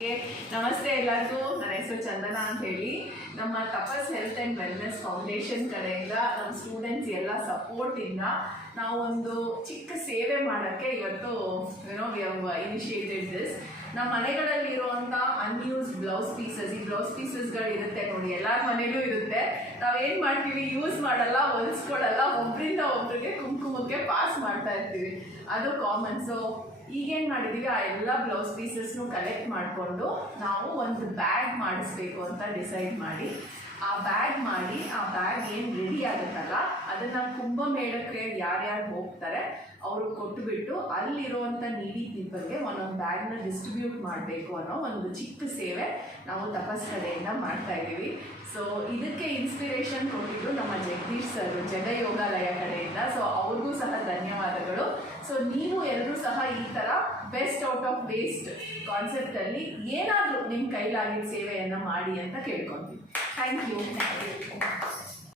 ನಮಸ್ತೆ ಎಲ್ಲರಿಗೂ. ನನ್ನ ಹೆಸರು ಚಂದನಾ ಅಂತ ಹೇಳಿ. ನಮ್ಮ ತಪಸ್ ಹೆಲ್ತ್ ಆ್ಯಂಡ್ ವೆಲ್ನೆಸ್ ಫೌಂಡೇಶನ್ ಕಡೆಯಿಂದ ನಮ್ಮ ಸ್ಟೂಡೆಂಟ್ಸ್ ಎಲ್ಲ ಸಪೋರ್ಟಿಂದ ನಾವು ಒಂದು ಚಿಕ್ಕ ಸೇವೆ ಮಾಡೋಕ್ಕೆ ಇವತ್ತು ವಿ ಹ್ಯಾವ್ ಇನಿಷಿಯೇಟೆಡ್ ದಿಸ್. ನಮ್ಮ ಮನೆಗಳಲ್ಲಿರುವಂಥ ಅನ್ಯೂಸ್ಡ್ ಬ್ಲೌಸ್ ಪೀಸಸ್, ಈ ಬ್ಲೌಸ್ ಪೀಸಸ್ಗಳು ಇರುತ್ತೆ ನೋಡಿ, ಎಲ್ಲರ ಮನೇಲೂ ಇರುತ್ತೆ. ನಾವೇನು ಮಾಡ್ತೀವಿ, ಯೂಸ್ ಮಾಡಲ್ಲ, ಹೊಲಿಸ್ಕೊಳ್ಳಲ್ಲ, ಒಬ್ಬರಿಂದ ಒಬ್ರಿಗೆ ಕುಂಕುಮಕ್ಕೆ ಪಾಸ್ ಮಾಡ್ತಾ ಇರ್ತೀವಿ, ಅದು ಕಾಮನ್. ಸೊ ಈಗೇನು ಮಾಡಿದ್ದೀವಿ, ಆ ಎಲ್ಲ ಬ್ಲೌಸ್ ಪೀಸಸ್ನು ಕಲೆಕ್ಟ್ ಮಾಡಿಕೊಂಡು ನಾವು ಒಂದು ಬ್ಯಾಗ್ ಮಾಡಿಸ್ಬೇಕು ಅಂತ ಡಿಸೈಡ್ ಮಾಡಿ ಆ ಬ್ಯಾಗ್ ಏನು ರೆಡಿ ಆಗುತ್ತಲ್ಲ ಅದನ್ನು ಕುಂಭಮೇಳಕ್ಕೆ ಯಾರ್ಯಾರು ಹೋಗ್ತಾರೆ ಅವರು ಕೊಟ್ಟುಬಿಟ್ಟು ಅಲ್ಲಿರುವಂಥ ನೀಡಿ ಪೀಪಲ್ಗೆ ಒಂದೊಂದು ಬ್ಯಾಗ್ನ ಡಿಸ್ಟ್ರಿಬ್ಯೂಟ್ ಮಾಡಬೇಕು ಅನ್ನೋ ಒಂದು ಚಿಕ್ಕ ಸೇವೆ ನಾವು ತಪಸ್ ಕಡೆಯಿಂದ ಮಾಡ್ತಾ ಇದ್ದೀವಿ. ಸೊ ಇದಕ್ಕೆ ಇನ್ಸ್ಪಿರೇಷನ್ ಕೊಟ್ಟಿದ್ದು ನಮ್ಮ ಜಗದೀಶ್ ಸರ್, ಜಗ ಯೋಗಾಲಯ ಕಡೆಯಿಂದ. ಸೊ ಅವ್ರಿಗೂ ಸಹ ಧನ್ಯವಾದಗಳು. ಸೊ ನೀವು ಎಲ್ಲರೂ ಸಹ ಈ ಥರ ಬೆಸ್ಟ್ ಔಟ್ ಆಫ್ ವೇಸ್ಟ್ ಕಾನ್ಸೆಪ್ಟಲ್ಲಿ ಏನಾದರೂ ನಿಮ್ಮ ಕೈಲಾಗಿದ್ದ ಸೇವೆಯನ್ನು ಮಾಡಿ ಅಂತ ಕೇಳ್ಕೊತೀವಿ. Thank you.